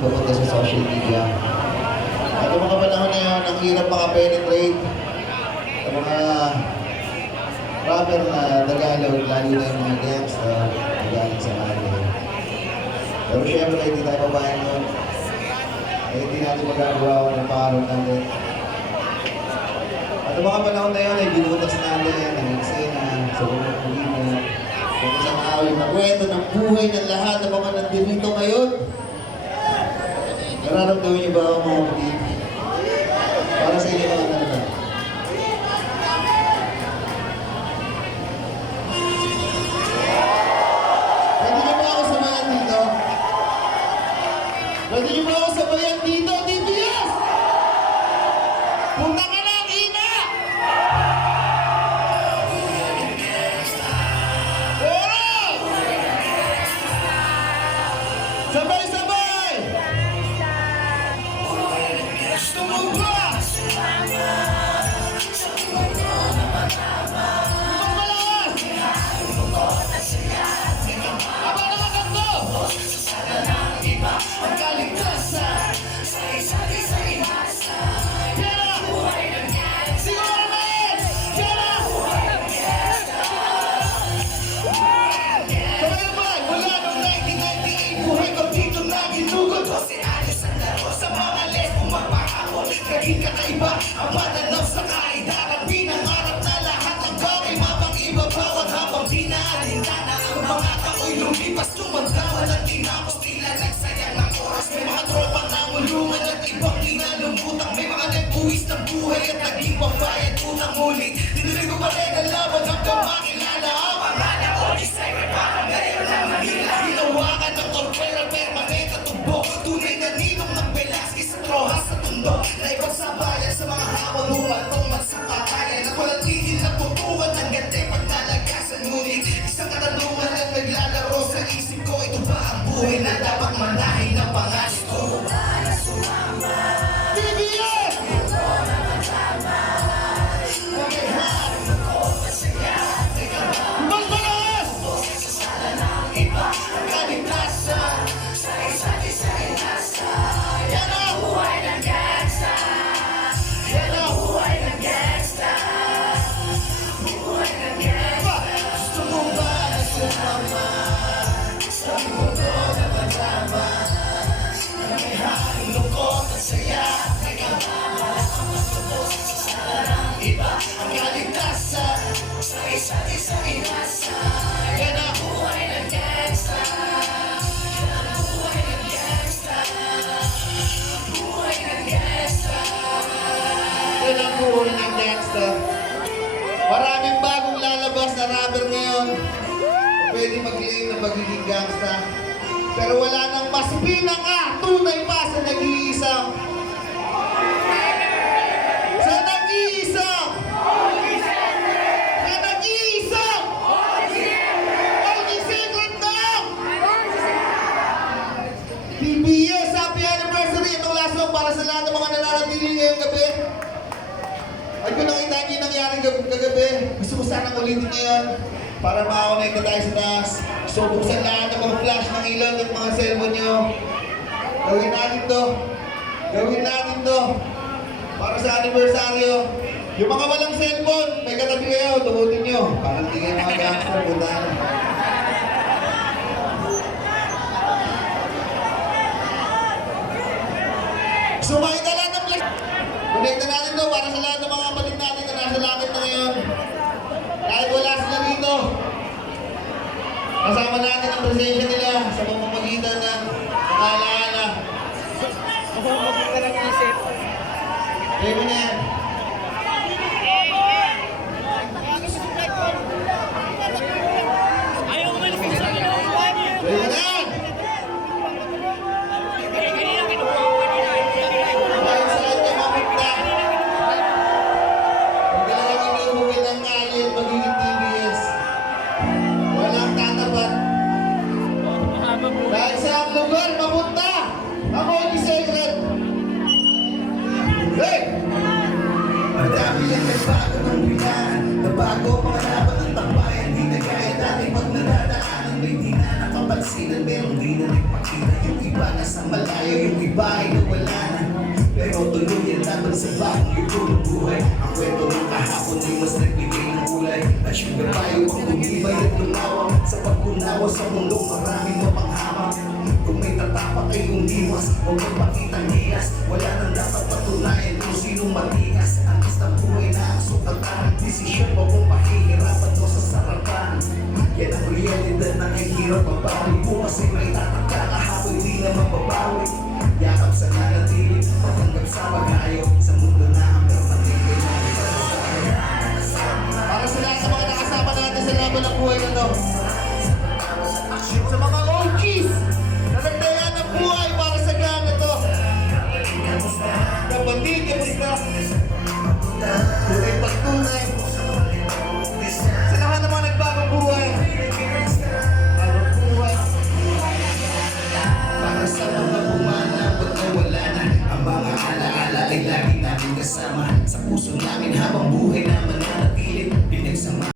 papunta sa social media. At yung mga panahon na yun, ang hirap makapenetrate sa mga rapper na Tagalog, lalo na yung mga gangs na nagaling sa kanila. Pero syempre, hindi tayo babae nun. Hindi natin magagawa ng pangarap natin. At yung mga panahon na yun, ay binutas natin, ang eksena, sa mga kulina, kung isang awin na kwento ng buhay ng lahat ng mga nandito ngayon. Nararamdaman niyo ba ang mga kapatid? Para sa inyo mga talaga. Pwede niyo ba ako sabayan dito? Pwede niyo ba ako sabayan dito, TBS? Punta ka lang, Ina! Sabay-sabay! Gusto mo ba? Aba na maganda! Pagkaligtasan sa isa't isa inasa. Kaya! Siguro na yan! Kaya! Sabay-sabay! Mula noong 1998, buhay ko dito na ginugod. 12 anos ang laro sa mga les pumapahapon. Naging kakaiba ang pananaw sa kaidaran. Pinangarap na lahat ng bagay mapang-iba bawat habang pinaalintana. Ang mga tao'y lumipas, tumandawan at tinapos. Tila nagsayang ng oras. May mga tropa na mulungan at ibang kinalumutang. May mga nagbuwis ng buhay at naging pambayad unang muli. Tinuloy ko pa rin ang laban hanggang makilala ang pangalan ko. Isa'y may parang ngayon na Manila. Hinawakan ng torpera, permanent at tubo. Tunay na ninong ng Velasquez at Rojas sa tundo. Na ibang sabayan sa mga hamon upang itong magsapatayan. At walang tigil na putukan ng gante pag nalagasan. Ngunit isang katanungan lang naglalaro sa isip ko. Ito ba ang buhay na dapat manahin ng pangalit ko? TBS! Okay, ha? Mas malakas! Kaligtasan sa isa't isa inasa. Yan ang buhay ng gangsta. Yan ang buhay ng gangsta. Buhay ng gangsta. Gusto mo ba na sumama sa mundo na madama? Na may haring lungkot at saya. May kamala ang matubos sa sala ng iba. Ang kaligtasan sa isa't isa inasa. Yan ang buhay ng gangsta. Yan ang buhay ng gangsta. Buhay ng gangsta. Yan ang buhay ng gangsta. Maraming bagong lalabas na rapper ngayon. Pwede mag-claim na magiging gangsta. Pero wala nang mas tunay pa sa nag-iisang. Sa nag-iisang! Sa nag-iisang! Only secret lang! TBS, happy anniversary! Itong last song para sa lahat ng mga nananatili ngayong gabi. Ay kung nakita niyo yung nangyari kagabi, gusto ko sanang ulitin ngayon para makakonect na tayo sa taas. So buksan lahat ng mga flash ng ilaw ng mga cellphone nyo. Gawin natin to. Gawin natin to. Para sa anibersaryo. Yung mga walang cellphone, may katabi kayo, tumutin nyo. Parang hindi kayo mga gangster, puntahan. So makita lahat ng flash. Connect na natin to para sa lahat ng mga kapatid natin na nasa langit na ngayon. Kahit wala sila rito. Kasama natin ang presensya nila sa pamamagitan ng alaala. Huwag ka lang isip. Pwede mo na yan. Ayaw umalis ka sa akin. Pwede mo na yan. Kanina kinuha ko kanina. Dahil saan ka mapunta? Huwag ka lang inubugin ng kalye at magiging TBS. Walang tatapat. Dahil sa ang lugar mapunta, ako ang secret. Hey! Madami lang nagbago ng biglaan. Nabago mga laban ng tambayan. Di na gaya dati pag nadadaanan. May di na nakapansinan. Merong di na nagpakita yung iba. iba nasa malayo, yung iba ay nawala na. Pero tuluyan laban sa bagong ito ng buhay. Ang kwento ng kahapon ay mas nagbigay ng kulay. At yung gabayo ang umibay at lumawang sa pagkunawa sa mundong maraming mapanghamak. Kung may tatapak ay umiwas, huwag magpakitang hiyas. Wala nang dapat patunayan kung sino matigas. Ang isang buhay na ang sukatan. Desisyon mo kung pahihirapan mo sa sarapan. Yan ang realidad ng hirap mabawi. Bukas ay may tataka, kahapon di naman babawi. Yakap sa nanatili, patanggap sa pag-ayo. Sa mundo na ang perpatigay na Para sa lahat sa mga nakasama natin sa laban ng buhay na to. Sa mga OGs na nagdaya ng buhay para sa gana to. Kapatid, kamusta? Tunay pagtunay. Sa lahat ng mga nagbagong buhay. Bagong buhay. para sa mga bumanabot na wala na. Ang mga alaala ay lagi namin kasama sa puso namin habang buhay naman